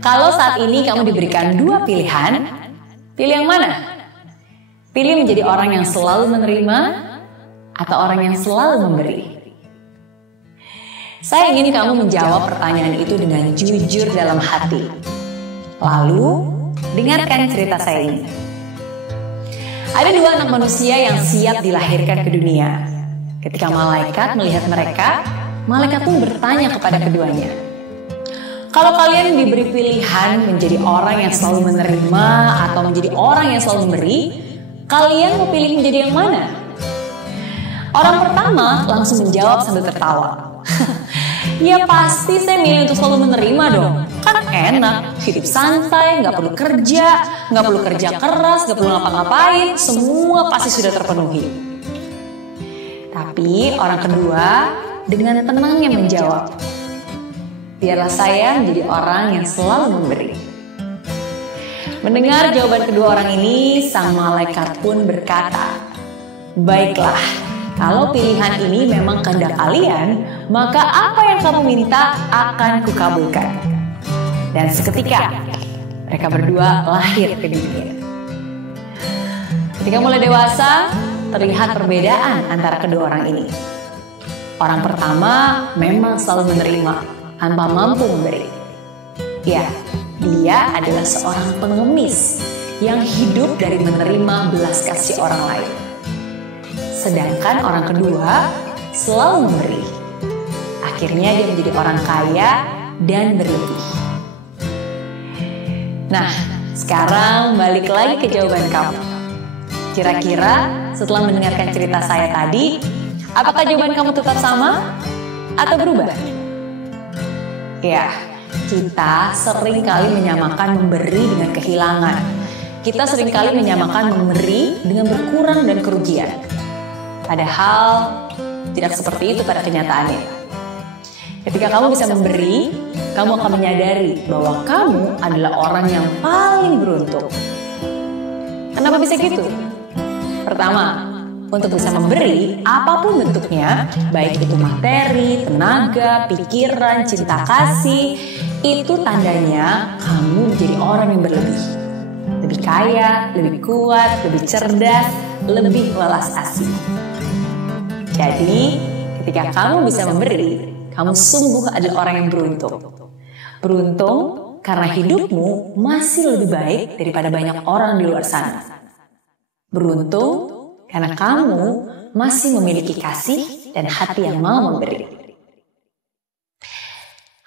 Kalau saat ini kamu diberikan dua pilihan, pilih yang mana? Pilih menjadi orang yang selalu menerima atau orang yang selalu memberi? Saya ingin kamu menjawab pertanyaan itu dengan jujur dalam hati. Lalu, dengarkan cerita saya ini. Ada dua anak manusia yang siap dilahirkan ke dunia. Ketika malaikat melihat mereka, malaikat pun bertanya kepada keduanya, kalau kalian diberi pilihan menjadi orang yang selalu menerima atau menjadi orang yang selalu memberi, kalian mau pilih menjadi yang mana? Orang pertama langsung menjawab sambil tertawa. Ya pasti saya milih untuk selalu menerima dong. Kan enak, hidup santai, nggak perlu kerja keras, nggak perlu ngapa-ngapain, semua pasti sudah terpenuhi. Tapi orang kedua dengan tenangnya menjawab, biarlah saya menjadi orang yang selalu memberi. Mendengar jawaban kedua orang ini, sang malaikat pun berkata, baiklah, kalau pilihan ini memang kehendak kalian, maka apa yang kamu minta akan kukabulkan. Dan seketika, mereka berdua lahir ke dunia. Ketika mulai dewasa, terlihat perbedaan antara kedua orang ini. Orang pertama memang selalu menerima, tanpa mampu memberi. Ya, dia adalah seorang pengemis yang hidup dari menerima belas kasih orang lain. Sedangkan orang kedua selalu memberi. Akhirnya dia menjadi orang kaya dan berlebih. Nah, sekarang balik lagi ke jawaban kamu. Kira-kira setelah mendengarkan cerita saya tadi, apakah jawaban kamu tetap sama atau berubah? Ya, kita seringkali menyamakan memberi dengan kehilangan. Kita seringkali menyamakan memberi dengan berkurang dan kerugian. Padahal tidak seperti itu pada kenyataannya. Ketika kamu bisa memberi, kamu akan menyadari bahwa kamu adalah orang yang paling beruntung. Kenapa bisa gitu? Pertama, untuk bisa memberi apapun bentuknya, baik itu materi, tenaga, pikiran, cinta kasih, itu tandanya kamu menjadi orang yang berlebih. Lebih kaya, lebih kuat, lebih cerdas, lebih welas asih. Jadi, ketika kamu bisa memberi, kamu sungguh adalah orang yang beruntung. Beruntung karena hidupmu masih lebih baik daripada banyak orang di luar sana. Beruntung karena kamu masih memiliki kasih dan hati yang mau memberi.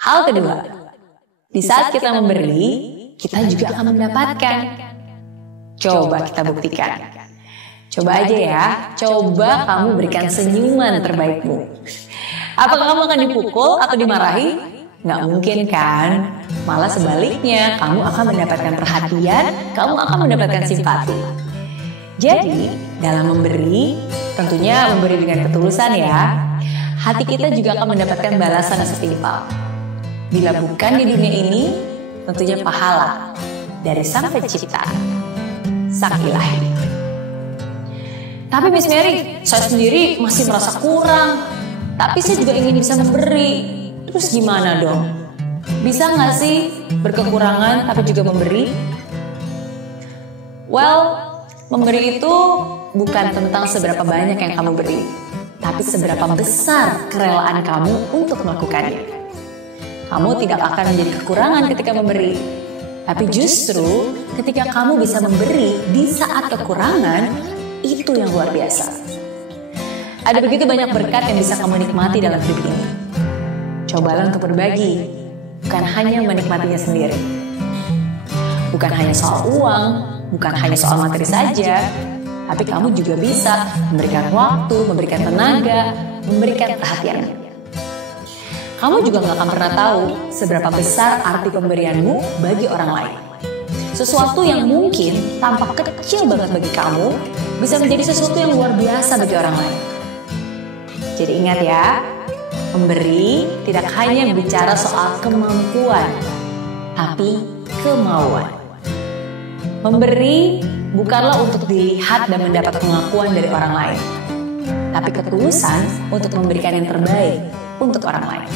Hal kedua, di saat kita memberi, kita juga akan mendapatkan. Coba kita buktikan. Coba aja ya, coba kamu berikan senyuman terbaikmu. Apakah kamu akan dipukul atau dimarahi? Nggak mungkin kan? Malah sebaliknya, kamu akan mendapatkan perhatian, kamu akan mendapatkan simpati. Jadi, dalam memberi, tentunya memberi dengan ketulusan ya, hati kita juga akan mendapatkan balasan yang setimpal. Bila bukan di dunia ini, tentunya pahala dari Sang Pencipta, Sang Ilahi. Tapi Miss Mary, saya sendiri masih merasa kurang. Tapi saya juga ingin bisa memberi. Terus gimana dong? Bisa nggak sih berkekurangan tapi juga memberi? Well, memberi itu bukan tentang seberapa banyak yang kamu beri, tapi seberapa besar kerelaan kamu untuk melakukannya. Kamu tidak akan menjadi kekurangan ketika memberi, tapi justru ketika kamu bisa memberi di saat kekurangan, itu yang luar biasa. Ada begitu banyak berkat yang bisa kamu nikmati dalam hidup ini. Cobalah untuk berbagi, bukan hanya menikmatinya sendiri. Bukan hanya soal uang, bukan hanya soal materi saja, tapi kamu juga bisa memberikan waktu, memberikan tenaga, memberikan perhatian. Kamu juga gak akan pernah tahu seberapa besar arti pemberianmu bagi orang lain. Sesuatu yang mungkin tampak kecil banget bagi kamu, bisa menjadi sesuatu yang luar biasa bagi orang lain. Jadi ingat ya, memberi tidak hanya bicara soal kemampuan, tapi kemauan. Memberi bukanlah untuk dilihat dan mendapat pengakuan dari orang lain, tapi ketulusan untuk memberikan yang terbaik untuk orang lain.